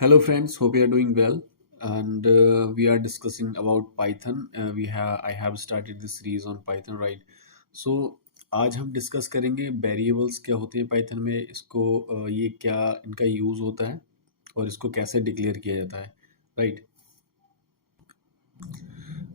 Hello friends, hope you are doing well. And we are discussing about Python. I have started this series on Python, right? So आज हम discuss करेंगे variables क्या होते हैं Python में, इसको ये क्या इनका यूज़ होता है और इसको कैसे डिक्लेयर किया जाता है, राइट?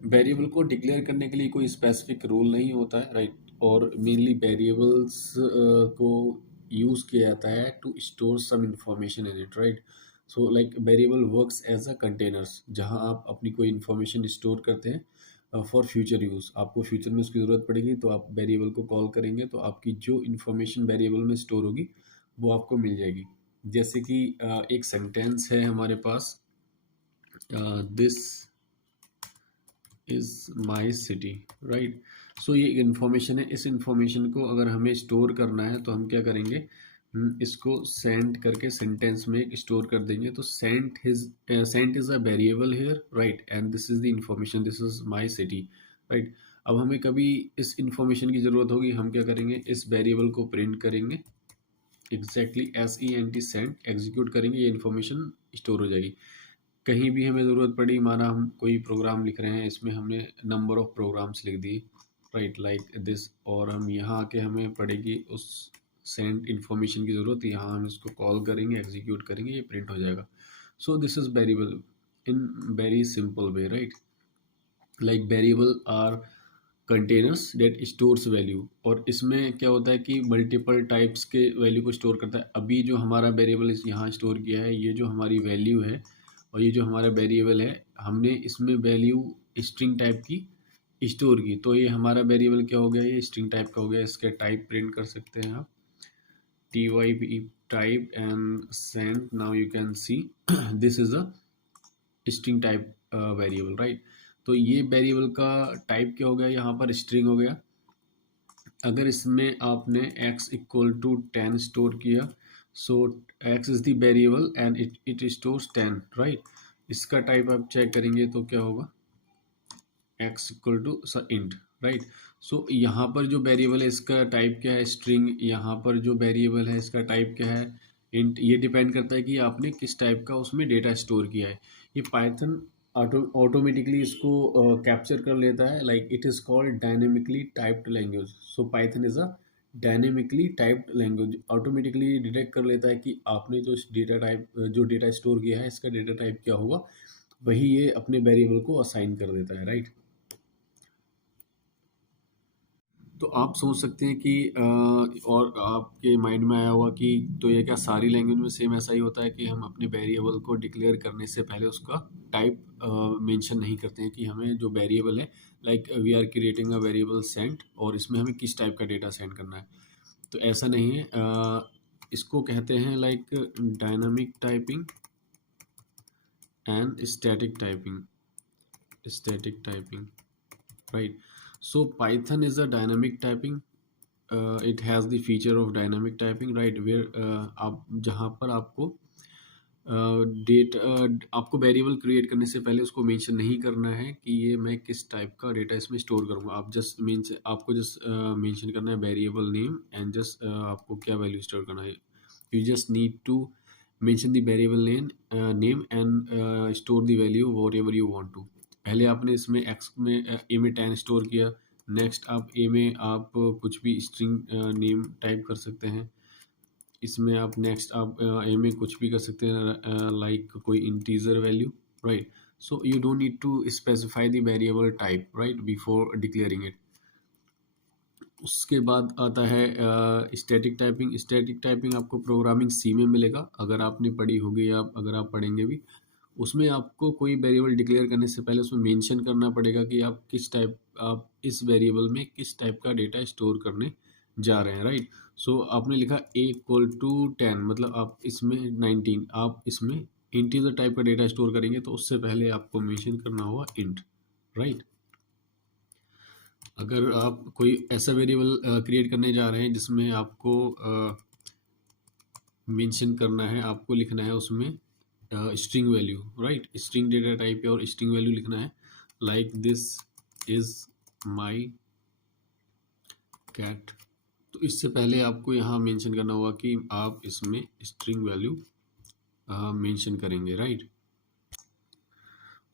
वेरिएबल को डिक्लेयर करने के लिए कोई स्पेसिफिक रूल नहीं होता है, राइट? और मेनली वेरिएबल्स को यूज़ किया जाता है to store some information in it, right? So like variable works as a containers, जहां आप अपनी कोई इंफॉर्मेशन स्टोर करते हैं फॉर फ्यूचर यूज़। आपको फ्यूचर में उसकी ज़रूरत पड़ेगी तो आप वेरिएबल को कॉल करेंगे, तो आपकी जो इन्फॉर्मेशन वेरिएबल में स्टोर होगी वो आपको मिल जाएगी। जैसे कि एक सेंटेंस है हमारे पास, this is my city, right? So ये इन्फॉर्मेशन है। इस इन्फॉर्मेशन को अगर हमें स्टोर करना है तो हम क्या करेंगे, इसको सेंट करके सेंटेंस में स्टोर कर देंगे। तो sent is a variable here, right? And this is the information, this is my city, right? अब हमें कभी इस इंफॉर्मेशन की ज़रूरत होगी, हम क्या करेंगे, इस वेरिएबल को प्रिंट करेंगे, एग्जैक्टली SENT सेंट एग्जीक्यूट करेंगे, ये इन्फॉर्मेशन स्टोर हो जाएगी। कहीं भी हमें ज़रूरत पड़ी, माना हम कोई प्रोग्राम लिख रहे हैं, इसमें हमने नंबर ऑफ प्रोग्राम्स लिख दिए, राइट, लाइक दिस, और हम यहाँ आके हमें पड़ेगी उस सेंड इन्फॉर्मेशन की ज़रूरत, यहाँ हम इसको कॉल करेंगे, एग्जीक्यूट करेंगे, ये प्रिंट हो जाएगा। So this is variable in very simple way, right? Like variable are containers that stores value. और इसमें क्या होता है कि मल्टीपल टाइप्स के वैल्यू को स्टोर करता है। अभी जो हमारा वेरिएबल इस यहाँ स्टोर किया है, ये जो हमारी वैल्यू है और ये जो हमारा वेरिएबल है, हमने इसमें वैल्यू स्ट्रिंग टाइप की स्टोर की, तो ये हमारा वेरिएबल क्या हो गया, ये स्ट्रिंग टाइप का हो गया। इसके टाइप प्रिंट कर सकते हैं आप, TYP type and send. Now you can see this is a string type variable, right? तो ये वेरिएबल का टाइप क्या हो गया, यहाँ पर स्ट्रिंग हो गया। अगर इसमें आपने x इक्वल टू 10 स्टोर किया, so x is the variable and it stores 10, right? इसका टाइप आप चेक करेंगे तो क्या होगा, x equal to int, right? So यहाँ पर जो वेरिएबल है इसका टाइप क्या है, स्ट्रिंग। यहाँ पर जो वेरिएबल है इसका टाइप क्या है, इंट। ये डिपेंड करता है कि आपने किस टाइप का उसमें डेटा स्टोर किया है। ये पाइथन ऑटोमेटिकली इसको कैप्चर कर लेता है, like it is called dynamically typed language. So Python is a dynamically typed language. Automatically detect कर लेता है कि आपने जो डेटा स्टोर किया है, इसका डेटा टाइप क्या होगा, वही ये अपने वेरिएबल को असाइन कर देता है, राइट? तो आप सोच सकते हैं कि और आपके माइंड में आया होगा कि तो ये क्या सारी लैंग्वेज में सेम ऐसा ही होता है कि हम अपने वेरिएबल को डिक्लेयर करने से पहले उसका टाइप मेंशन नहीं करते हैं, कि हमें जो वेरिएबल है, like we are creating a variable send, और इसमें हमें किस टाइप का डेटा सेंड करना है। तो ऐसा नहीं है। इसको कहते हैं like dynamic typing and static typing, right? So Python is a dynamic typing. It has the feature of dynamic typing, right? Where आप जहाँ पर आपको आपको वेरिएबल क्रिएट करने से पहले उसको मेंशन नहीं करना है कि ये मैं किस टाइप का डेटा इसमें स्टोर करूँगा। आप आपको जस्ट मेंशन करना है वेरिएबल नेम एंड जस्ट आपको क्या वैल्यू स्टोर करना है। You just need to mention the variable name and store the value whatever you want to. पहले आपने इसमें एक्स में ए में 10 स्टोर किया, नेक्स्ट आप ए में आप कुछ भी स्ट्रिंग नेम टाइप कर सकते हैं। इसमें आप नेक्स्ट आप ए में कुछ भी कर सकते हैं, लाइक कोई integer value, right? So you don't need to specify the variable type, right, before declaring it. उसके बाद आता है स्टैटिक टाइपिंग। स्टैटिक टाइपिंग आपको प्रोग्रामिंग सी में मिलेगा, अगर आपने पढ़ी होगी या अगर आप पढ़ेंगे भी। उसमें आपको कोई वेरिएबल डिक्लेयर करने से पहले उसमें मेंशन करना पड़ेगा कि आप इस वेरिएबल में किस टाइप का डेटा स्टोर करने जा रहे हैं, राइट? सो आपने लिखा a इक्वल टू 10, मतलब आप इसमें 19, आप इसमें इंटीजर टाइप का डेटा स्टोर करेंगे, तो उससे पहले आपको मेंशन करना होगा इंट, राइट? अगर आप कोई ऐसा वेरिएबल क्रिएट करने जा रहे हैं जिसमें आपको मेंशन करना है, आपको लिखना है उसमें string value, right? String data type है और स्ट्रिंग वैल्यू लिखना है, like this is my cat. तो इससे पहले आपको यहाँ मेंशन करना होगा कि आप इसमें स्ट्रिंग वैल्यू मेंशन करेंगे, राइट।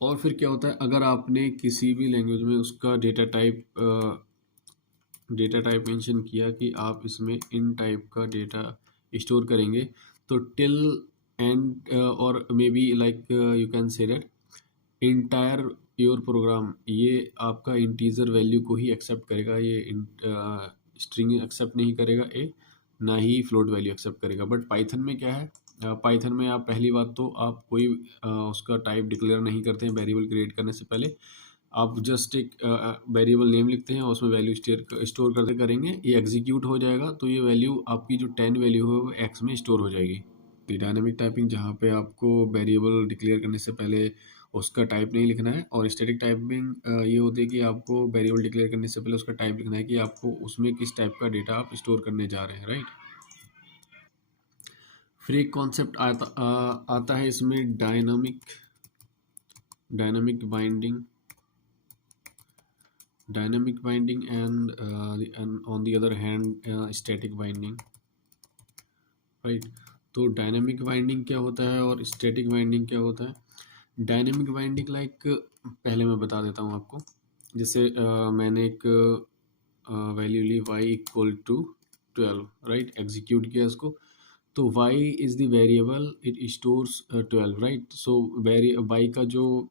और फिर क्या होता है, अगर आपने किसी भी लैंग्वेज में उसका डेटा टाइप मेंशन किया कि आप इसमें इन टाइप का डेटा स्टोर करेंगे, तो टिल एंड और maybe like you can say that entire your program ये आपका इंटीजर वैल्यू को ही एक्सेप्ट करेगा, ये स्ट्रिंग एक्सेप्ट नहीं करेगा ना ही फ्लोट वैल्यू एक्सेप्ट करेगा। बट पाइथन में क्या है, पाइथन में आप पहली बात तो आप कोई उसका टाइप डिक्लेयर नहीं करते हैं वेरिएबल क्रिएट करने से पहले। आप जस्ट एक वेरिएबल नेम लिखते हैं और उसमें वैल्यू स्टोर करते करेंगे, ये एग्जीक्यूट हो जाएगा तो ये वैल्यू आपकी जो 10 वैल्यू है वो एक्स में स्टोर हो जाएगी। डायनामिक टाइपिंग जहाँ पे आपको वेरिएबल डिक्लेयर करने से पहले उसका टाइप नहीं लिखना है, और स्टैटिक टाइपिंग ये होती है कि आपको वेरिएबल डिक्लेयर करने से पहले उसका टाइप लिखना है कि आपको उसमें किस टाइप का डेटा आप स्टोर करने जा रहे हैं, राइट। फिर एक कॉन्सेप्ट आता है इसमें dynamic binding and on the other hand static binding, right. तो डायनामिक बाइंडिंग क्या होता है और स्टैटिक बाइंडिंग क्या होता है। डायनेमिक बाइंडिंग लाइक पहले मैं बता देता हूँ आपको। जैसे मैंने एक वैल्यू ली y equal to 12, right, execute किया इसको, तो y is the variable, it stores 12, right. So y का जो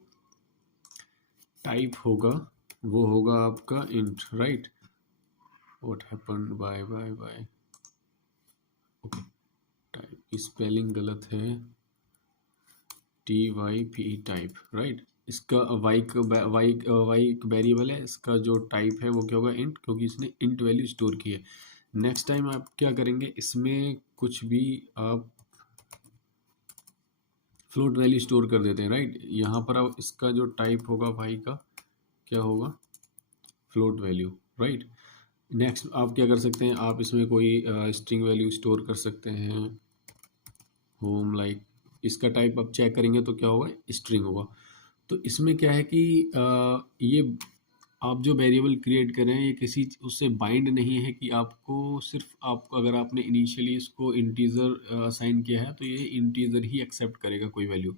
टाइप होगा वो होगा आपका int, right. What happened by okay, type spelling गलत है, TYP टाइप, राइट। इसका वाई एक वेरिएबल है, इसका जो टाइप है वो क्या होगा, इंट, क्योंकि इसने इंट वैल्यू स्टोर की है। नेक्स्ट टाइम आप क्या करेंगे, इसमें कुछ भी आप फ्लोट वैल्यू स्टोर कर देते हैं, राइट। यहाँ पर अब इसका जो टाइप होगा वाई का क्या होगा, फ्लोट वैल्यू, राइट। नेक्स्ट आप क्या कर सकते हैं, आप इसमें कोई स्ट्रिंग वैल्यू स्टोर कर सकते हैं, होम लाइक, इसका टाइप आप चेक करेंगे तो क्या होगा, स्ट्रिंग होगा। तो इसमें क्या है कि ये आप जो वेरिएबल क्रिएट कर रहे हैं ये किसी उससे बाइंड नहीं है कि आपको सिर्फ आपको, अगर आपने इनिशियली इसको इंटीजर असाइन किया है तो ये इंटीजर ही एक्सेप्ट करेगा, कोई वैल्यू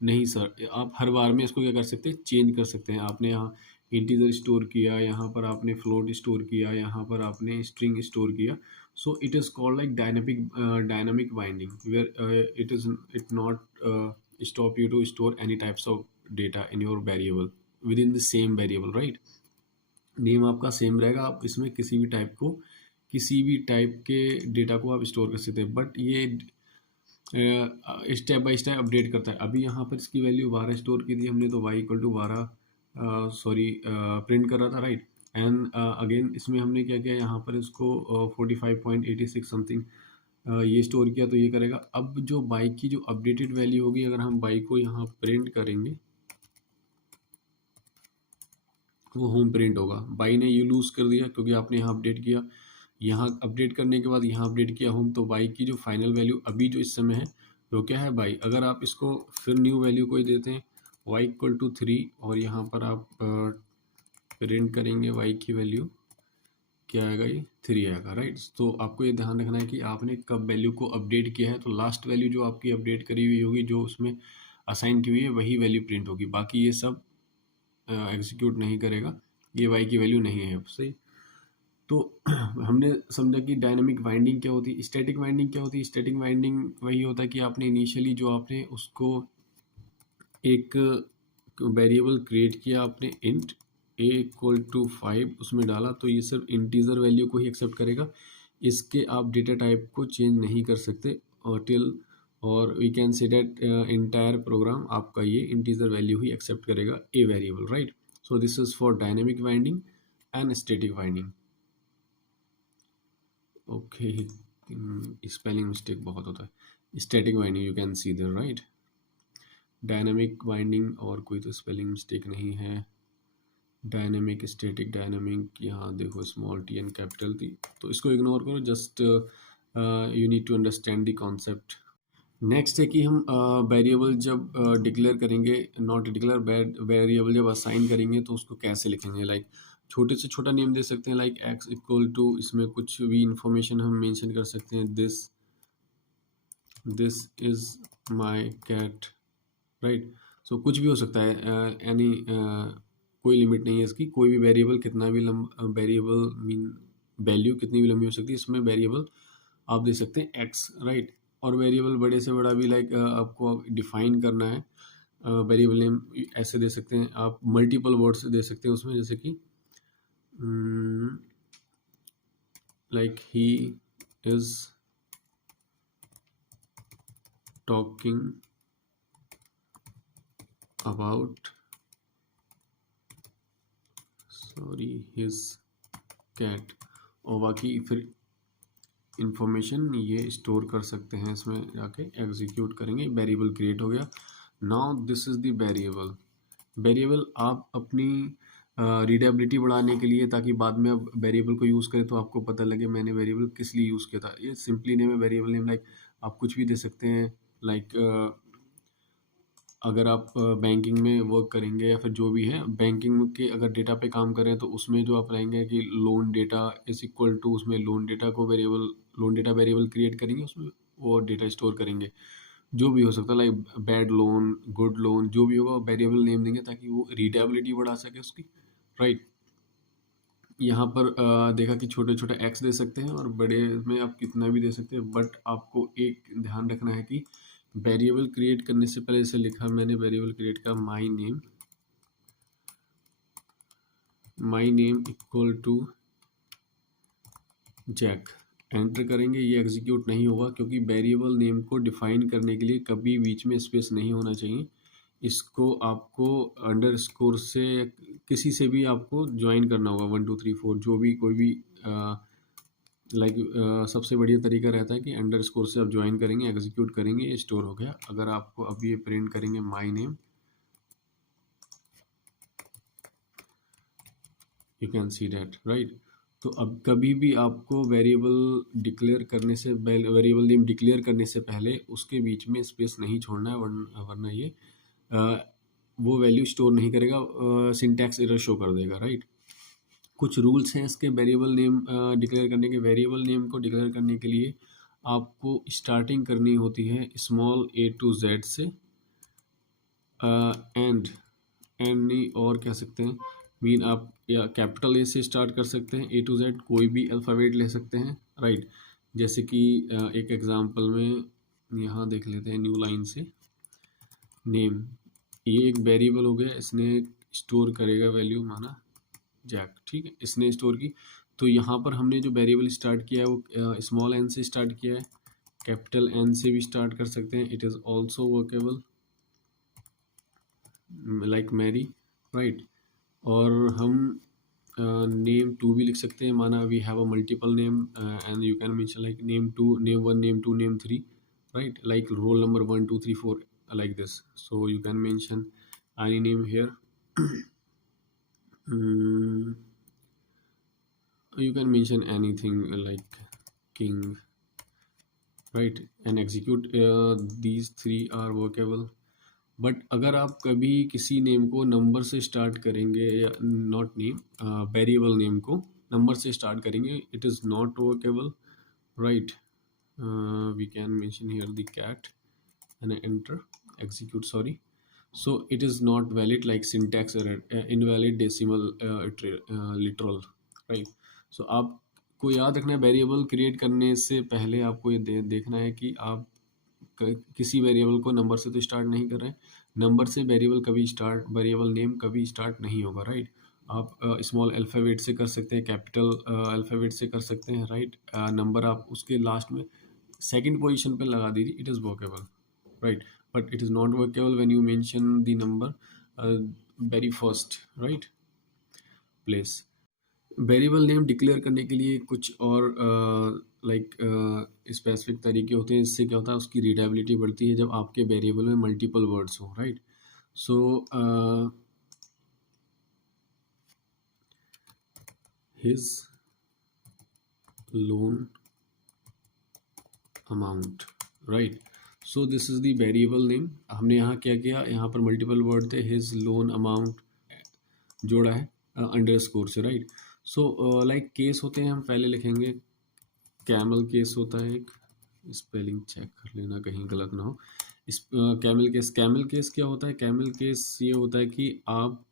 नहीं सर। आप हर बार में इसको क्या कर सकते हैं, चेंज कर सकते हैं। आपने यहाँ इंटीजर स्टोर किया, यहाँ पर आपने फ्लोट स्टोर किया, यहाँ पर आपने स्ट्रिंग स्टोर किया, so it is called like dynamic binding where it not stop you to store any types of data in your variable within the same variable, right। Name आपका same रहेगा, आप इसमें किसी भी टाइप के data को आप स्टोर कर सकते हैं, बट ये स्टेप बाय स्टेप अपडेट करता है। अभी यहाँ पर इसकी वैल्यू 12 स्टोर की थी हमने, तो y इक्वल टू 12 प्रिंट कर रहा था, राइट। एंड अगेन इसमें हमने क्या किया, यहाँ पर इसको 45.86 समथिंग ये स्टोर किया, तो ये करेगा। अब जो y की जो अपडेटेड वैल्यू होगी, अगर हम y को यहाँ प्रिंट करेंगे वो होम प्रिंट होगा। y ने ये लूज़ कर दिया क्योंकि आपने यहाँ अपडेट किया, यहाँ अपडेट करने के बाद यहाँ अपडेट किया होम, तो y की जो फाइनल वैल्यू अभी जो इस समय है वो क्या है, y। अगर आप इसको फिर न्यू वैल्यू कोई देते हैं y इक्वल टू 3, और यहाँ पर आप प्रिंट करेंगे y की वैल्यू क्या आएगा, ये 3 आएगा, राइट। तो आपको ये ध्यान रखना है कि आपने कब वैल्यू को अपडेट किया है, तो लास्ट वैल्यू जो आपकी अपडेट करी हुई होगी, जो उसमें असाइन की हुई है, वही वैल्यू प्रिंट होगी, बाकी ये सब एग्जीक्यूट नहीं करेगा, ये y की वैल्यू नहीं है, सही। तो हमने समझा कि डायनामिक बाइंडिंग क्या होती है, स्टैटिक बाइंडिंग क्या होती है। स्टैटिक बाइंडिंग वही होता है कि आपने इनिशियली जो आपने उसको एक वेरिएबल क्रिएट किया, आपने इंट a इक्वल टू 5 उसमें डाला, तो ये सिर्फ इंटीजर वैल्यू को ही एक्सेप्ट करेगा, इसके आप डेटा टाइप को चेंज नहीं कर सकते, और टिल, और we can say that entire program आपका ये इंटीजर वैल्यू ही एक्सेप्ट करेगा, a variable, right. So this is for dynamic binding and static binding. Okay, spelling mistake बहुत होता है। Static binding you can see there, right. Dynamic binding और कोई तो स्पेलिंग मिस्टेक नहीं है। डायनेमिक, स्टैटिक, डायनेमिक, यहाँ देखो small T and capital T, तो इसको इग्नोर करो, just you need to understand the concept. Next है कि हम वेरिएबल जब डिक्लेयर करेंगे, नॉट डिक्लेयर, वेरिएबल जब असाइन करेंगे तो उसको कैसे लिखेंगे। लाइक छोटे से छोटा नेम दे सकते हैं, लाइक एक्स इक्वल टू, इसमें कुछ भी इंफॉर्मेशन हम मेंशन कर सकते हैं, this is my cat, right. So कुछ भी हो सकता है, एनी कोई लिमिट नहीं है इसकी, कोई भी वेरिएबल कितना भी वेरिएबल मीन वैल्यू कितनी भी लंबी हो सकती है, इसमें वेरिएबल आप दे सकते हैं एक्स, राइट। और वेरिएबल बड़े से बड़ा भी लाइक आपको डिफाइन करना है, वेरिएबल नेम ऐसे दे सकते हैं आप, मल्टीपल वर्ड्स दे सकते हैं उसमें, जैसे कि like he is talking about sorry his cat, और बाकी फिर इंफॉर्मेशन ये स्टोर कर सकते हैं इसमें जाके, एग्जीक्यूट करेंगे, वेरिएबल क्रिएट हो गया। Now this is the variable. Variable आप अपनी रीडेबिलिटी बढ़ाने के लिए, ताकि बाद में आप वेरिएबल को यूज़ करें तो आपको पता लगे मैंने वेरिएबल किस लिए यूज़ किया था। ये सिंपली नेम है, वेरिएबल नेम लाइक आप कुछ भी दे सकते हैं, लाइक अगर आप बैंकिंग में वर्क करेंगे या फिर जो भी है बैंकिंग के अगर डेटा पे काम करें, तो उसमें जो आप रहेंगे कि loan data is equal to, उसमें लोन डेटा को variable, loan data variable create करेंगे, उसमें वो डेटा स्टोर करेंगे, जो भी हो सकता है, like bad loan, good loan, जो भी होगा वेरिएबल नेम देंगे ताकि वो रीडेबिलिटी बढ़ा सके उसकी, राइट। यहाँ पर देखा कि छोटे छोटे एक्स दे सकते हैं और बड़े में आप कितना भी दे सकते हैं, बट आपको एक ध्यान रखना है कि वेरिएबल क्रिएट करने से पहले, जैसे लिखा मैंने वेरिएबल क्रिएट का my name equal to Jack, enter करेंगे, ये एग्जीक्यूट नहीं होगा क्योंकि वेरिएबल नेम को डिफाइन करने के लिए कभी बीच में स्पेस नहीं होना चाहिए। इसको आपको अंडरस्कोर से किसी से भी आपको ज्वाइन करना होगा, 1 2 3 4 जो भी कोई भी लाइक सबसे बढ़िया तरीका रहता है कि अंडरस्कोर से आप ज्वाइन करेंगे, एग्जीक्यूट करेंगे, ये स्टोर हो गया। अगर आपको अब ये प्रिंट करेंगे my name, you can see that, right. तो अब कभी भी आपको वेरिएबल डिक्लेयर करने से, वेरिएबल नेम डिक्लेयर करने से पहले उसके बीच में स्पेस नहीं छोड़ना है, वरना ये वो वैल्यू स्टोर नहीं करेगा, सिंटैक्स एरर शो कर देगा, राइट। कुछ रूल्स हैं इसके वेरिएबल नेम डिक्लेयर करने के। वेरिएबल नेम को डिक्लेयर करने के लिए आपको स्टार्टिंग करनी होती है स्मॉल a to z से, एंड नहीं और कह सकते हैं, मीन आप या कैपिटल ए से स्टार्ट कर सकते हैं, A to Z कोई भी अल्फ़ाबेट ले सकते हैं, राइट। जैसे कि एक एग्जांपल में यहाँ देख लेते हैं, न्यू लाइन से नेम, ये एक वेरिएबल हो गया, इसने स्टोर करेगा वैल्यू माना जैक, ठीक है, इसने स्टोर की। तो यहाँ पर हमने जो वेरिएबल स्टार्ट किया है वो स्मॉल एन से स्टार्ट किया है, कैपिटल एन से भी स्टार्ट कर सकते हैं, it is also workable, like Mary, right. और हम नेम टू भी लिख सकते हैं, माना we have a multiple name and you can mention like name two, name one, name two, name three, right, like roll number 1 2 3 4 like this. So you can mention any name here. You can mention anything like king, right, and execute. These three are workable. But अगर आप कभी किसी name को number से start करेंगे, या not name, variable name को number से स्टार्ट करेंगे, it is not workable, right. We can mention here the cat and enter, execute, sorry. So it is not valid, like syntax error, invalid decimal literal, right. So आपको याद रखना है, variable create करने से पहले आपको ये देखना है कि आप किसी वेरिएबल को नंबर से तो स्टार्ट नहीं कर रहे हैं, नंबर से वेरिएबल कभी स्टार्ट, वेरिएबल नेम कभी स्टार्ट नहीं होगा, राइट। आप स्मॉल अल्फ़ाबेट से कर सकते हैं, कैपिटल अल्फ़ाबेट से कर सकते हैं, राइट। नंबर आप उसके लास्ट में सेकंड पोजीशन पे लगा दीजिए, it is workable, right, but it is not workable when you mention the number very first, right, place. Variable name declare करने के लिए कुछ और लाइक स्पेसिफिक तरीके होते हैं, इससे क्या होता है उसकी रीडेबिलिटी बढ़ती है जब आपके वेरिएबल में मल्टीपल वर्ड्स हो, right. So his loan amount, right. So this is the variable name. हमने यहाँ क्या किया, यहाँ पर मल्टीपल वर्ड थे, हिज लोन अमाउंट जोड़ा है अंडरस्कोर से, राइट। सो लाइक केस होते हैं, हम पहले लिखेंगे कैमल केस होता है एक, स्पेलिंग चेक कर लेना कहीं गलत ना हो, इस कैमल केस क्या होता है? कैमल केस ये होता है कि आप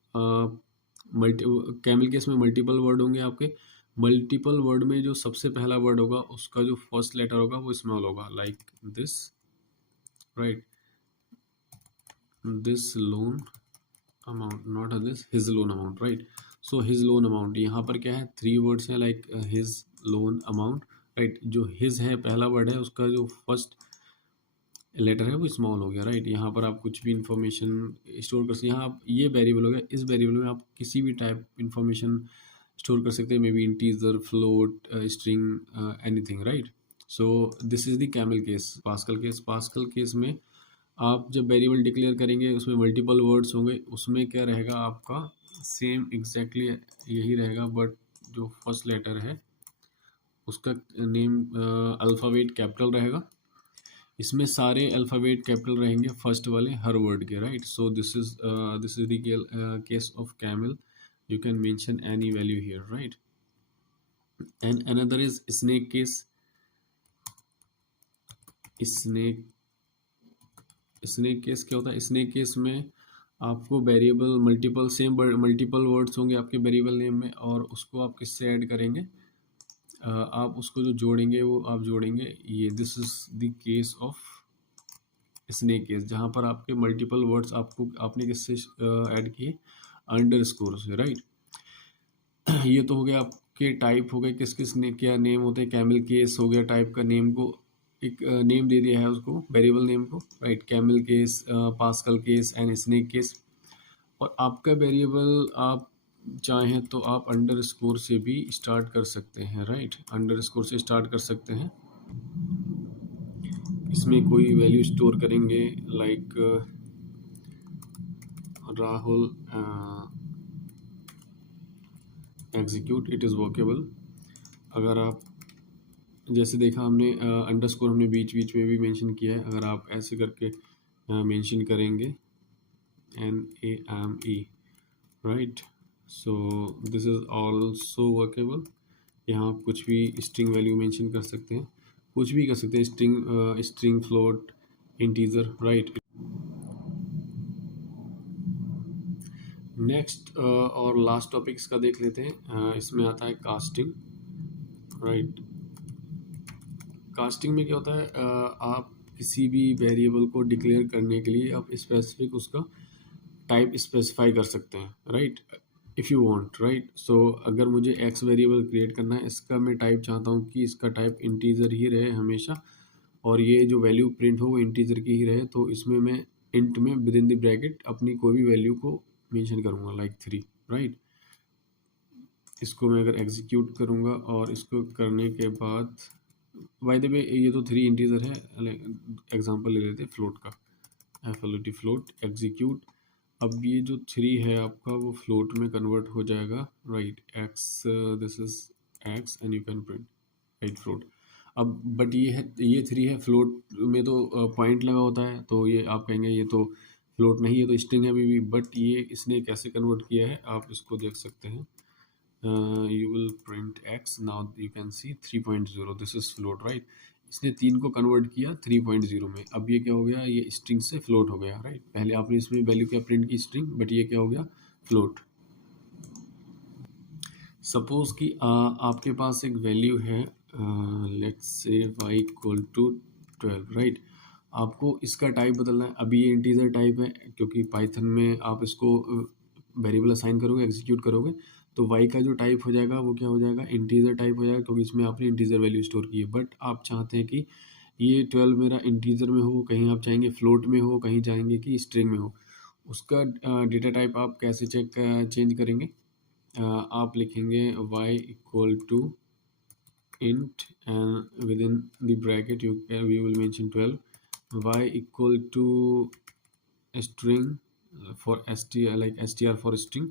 मल्टी कैमल केस में मल्टीपल वर्ड होंगे आपके। मल्टीपल वर्ड में जो सबसे पहला वर्ड होगा उसका जो फर्स्ट लेटर होगा वो स्मॉल होगा, like this, right, this loan amount, not this, his loan amount, right. So his loan amount, यहाँ पर क्या है, 3 वर्ड्स हैं, like his loan amount, right. जो हिज है पहला वर्ड है, उसका जो फर्स्ट लेटर है वो स्मॉल हो गया, राइट। यहाँ पर आप कुछ भी इंफॉर्मेशन स्टोर कर सकते हैं। यहाँ आप, ये वेरिएबल हो गया, इस वेरिएबल में आप किसी भी टाइप इंफॉर्मेशन स्टोर कर सकते हैं, may be integer, float, string, anything, right. So this is the camel case. Pascal case में आप जब वेरिएबल डिक्लेयर करेंगे उसमें मल्टीपल वर्ड्स होंगे, उसमें क्या रहेगा आपका सेम एग्जैक्टली यही रहेगा, बट जो फर्स्ट लेटर है उसका नेम अल्फ़ाबेट कैपिटल रहेगा। इसमें सारे अल्फ़ाबेट कैपिटल रहेंगे फर्स्ट वाले हर वर्ड के, right. So this is the case of camel, you can mention any value here, right? And another is snake case. Snake case क्या होता है? स्नेक केस में आपको वेरिएबल मल्टीपल वर्ड्स होंगे आपके वेरिएबल नेम में, और उसको आप किससे ऐड करेंगे? आप उसको जो जोड़ेंगे वो आप जोड़ेंगे ये, this is the case of snake case, जहाँ पर आपके मल्टीपल वर्ड्स आपने किससे ऐड किए? अंडरस्कोर से, राइट। ये तो हो गया आपके टाइप हो गए, किस किस ने क्या नेम होते हैं। कैमल केस हो गया, टाइप का नेम को एक नेम दे दिया है उसको, वेरिएबल नेम को, right. Camel case, pascal case and snake case. और आपका वेरिएबल आप चाहें तो आप अंडरस्कोर से भी स्टार्ट कर सकते हैं, राइट। अंडरस्कोर से स्टार्ट कर सकते हैं। इसमें कोई वैल्यू स्टोर करेंगे, like Rahul execute, it is workable. अगर आप जैसे देखा हमने अंडरस्कोर हमने बीच बीच में भी मेंशन किया है, अगर आप ऐसे करके मेंशन करेंगे NAME, right. So this is also workable. यहाँ आप कुछ भी स्ट्रिंग वैल्यू मेंशन कर सकते हैं, कुछ भी कर सकते हैं, string, float, integer, right. Next और लास्ट टॉपिक इसका देख लेते हैं। इसमें आता है कास्टिंग, राइट। कास्टिंग में क्या होता है, आप किसी भी वेरिएबल को डिक्लेयर करने के लिए आप स्पेसिफिक उसका टाइप स्पेसिफाई कर सकते हैं, right, if you want, right. So अगर मुझे एक्स वेरिएबल क्रिएट करना है, इसका मैं टाइप चाहता हूँ कि इसका टाइप इंटीजर ही रहे हमेशा, और ये जो वैल्यू प्रिंट हो वो इंटीजर की ही रहे, तो इसमें मैं इंट में विद इन द ब्रैकेट अपनी कोई भी वैल्यू को मेंशन करूँगा, लाइक 3, राइट। इसको मैं अगर एग्जीक्यूट करूँगा और इसको करने के बाद, बाय द वे ये तो 3 इंटीजर है, एग्जांपल ले लेते हैं फ्लोट का, FLOT, फ्लोट, एग्जीक्यूट। अब ये जो 3 है आपका वो फ्लोट में कन्वर्ट हो जाएगा, right. X, this is x and you can print, right, float. अब बट ये 3 है, फ्लोट में तो पॉइंट लगा होता है, तो ये आप कहेंगे ये तो फ्लोट नहीं है, तो स्ट्रिंग है अभी भी, बट ये इसने कैसे कन्वर्ट किया है आप इसको देख सकते हैं। You will print x, now you can see 3.0, this is float, right। इसने 3 को कन्वर्ट किया 3.0 में, अब ये क्या हो गया, ये स्ट्रिंग से फ्लोट हो गया, राइट। पहले आपने इसमें वैल्यू क्या प्रिंट की, स्ट्रिंग, बट ये क्या हो गया, फ्लोट। सपोज कि आपके पास एक वैल्यू है, let's say y equal to 12, right. आपको इसका टाइप बदलना है, अभी ये इंटीजर टाइप है, क्योंकि पाइथन में आप इसको वेरिएबल असाइन करोगे, एग्जीक्यूट करोगे, तो y का जो टाइप हो जाएगा वो क्या हो जाएगा, इंटीजर टाइप हो जाएगा, क्योंकि इसमें आपने इंटीजर वैल्यू स्टोर की है। बट आप चाहते हैं कि ये 12 मेरा इंटीजर में हो, कहीं आप चाहेंगे फ्लोट में हो, कहीं चाहेंगे कि स्ट्रिंग में हो। उसका डेटा टाइप आप कैसे चेंज करेंगे? आप लिखेंगे y equal to int and within the bracket we will mention 12, y equal to a string for str, like str for string,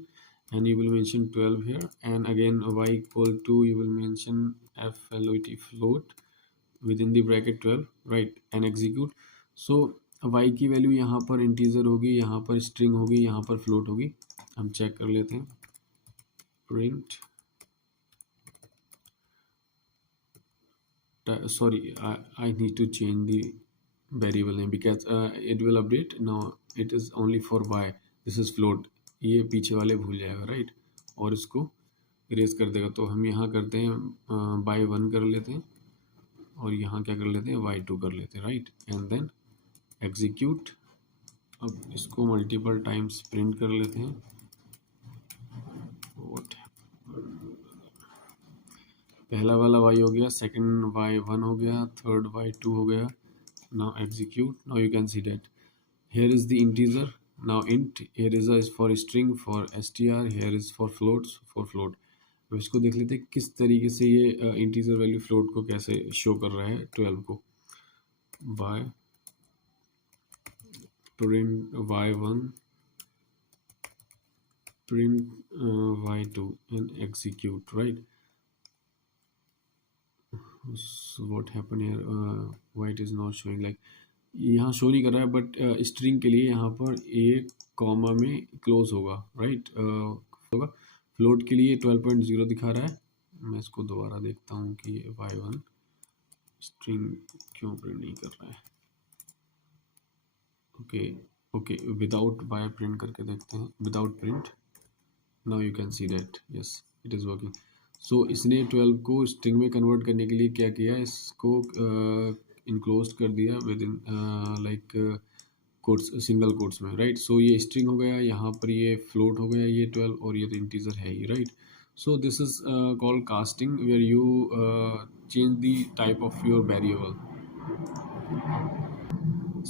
and you will mention 12 here, and again y equal to, you will mention float, float within the bracket 12, right, and execute। so y की value यहाँ पर integer होगी, यहाँ पर string होगी, यहाँ पर float होगी। हम चेक कर लेते हैं, print, sorry, I need to change the variable नहीं, because it will update now, it is only for Y, this is float, ये पीछे वाले भूल जाएगा, राइट, और इसको इरेज कर देगा। तो हम यहाँ करते हैं बाई वन कर लेते हैं, और यहाँ क्या कर लेते हैं, वाई टू कर लेते हैं, राइट, एंड देन एग्जीक्यूट। अब इसको मल्टीपल टाइम्स प्रिंट कर लेते हैं। व्हाट, पहला वाला वाई हो गया, सेकंड वाई वन हो गया, थर्ड वाई टू हो गया। Now execute, now you can see that here is the integer, now int, here is for string, for str, here is for floats, for float। अब इसको देख लेते हैं किस तरीके से ये इंटीजर वैल्यू फ्लोट को कैसे शो कर रहा है 12 को। By print y1 print y2 and execute, right? So what happened here, why it is not showing, like यहाँ शो नहीं कर रहा है, बट स्ट्रिंग के लिए यहाँ पर एक कॉमा में क्लोज होगा, राइट, होगा। फ्लोट के लिए 12.0 दिखा रहा है। मैं इसको दोबारा देखता हूँ कि ये y1 स्ट्रिंग क्यों प्रिंट नहीं कर रहा है। Okay okay, without by print करके देखते हैं, without print, now you can see that yes it is working. So इसने 12 को स्ट्रिंग में कन्वर्ट करने के लिए क्या किया, इसको इनक्लोज कर दिया with in like quotes, single quotes में, राइट। सो ये स्ट्रिंग हो गया, यहाँ पर ये फ्लोट हो गया ये 12, और ये तो इंटीजर है ही, right. So this is called casting, where you change the type of your variable।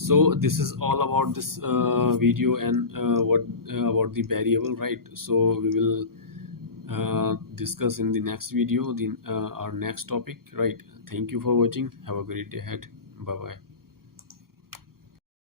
So this is all about this video, and what about the variable, right? So we will discuss in the next video the our next topic, right? Thank you for watching, have a great day ahead, bye bye.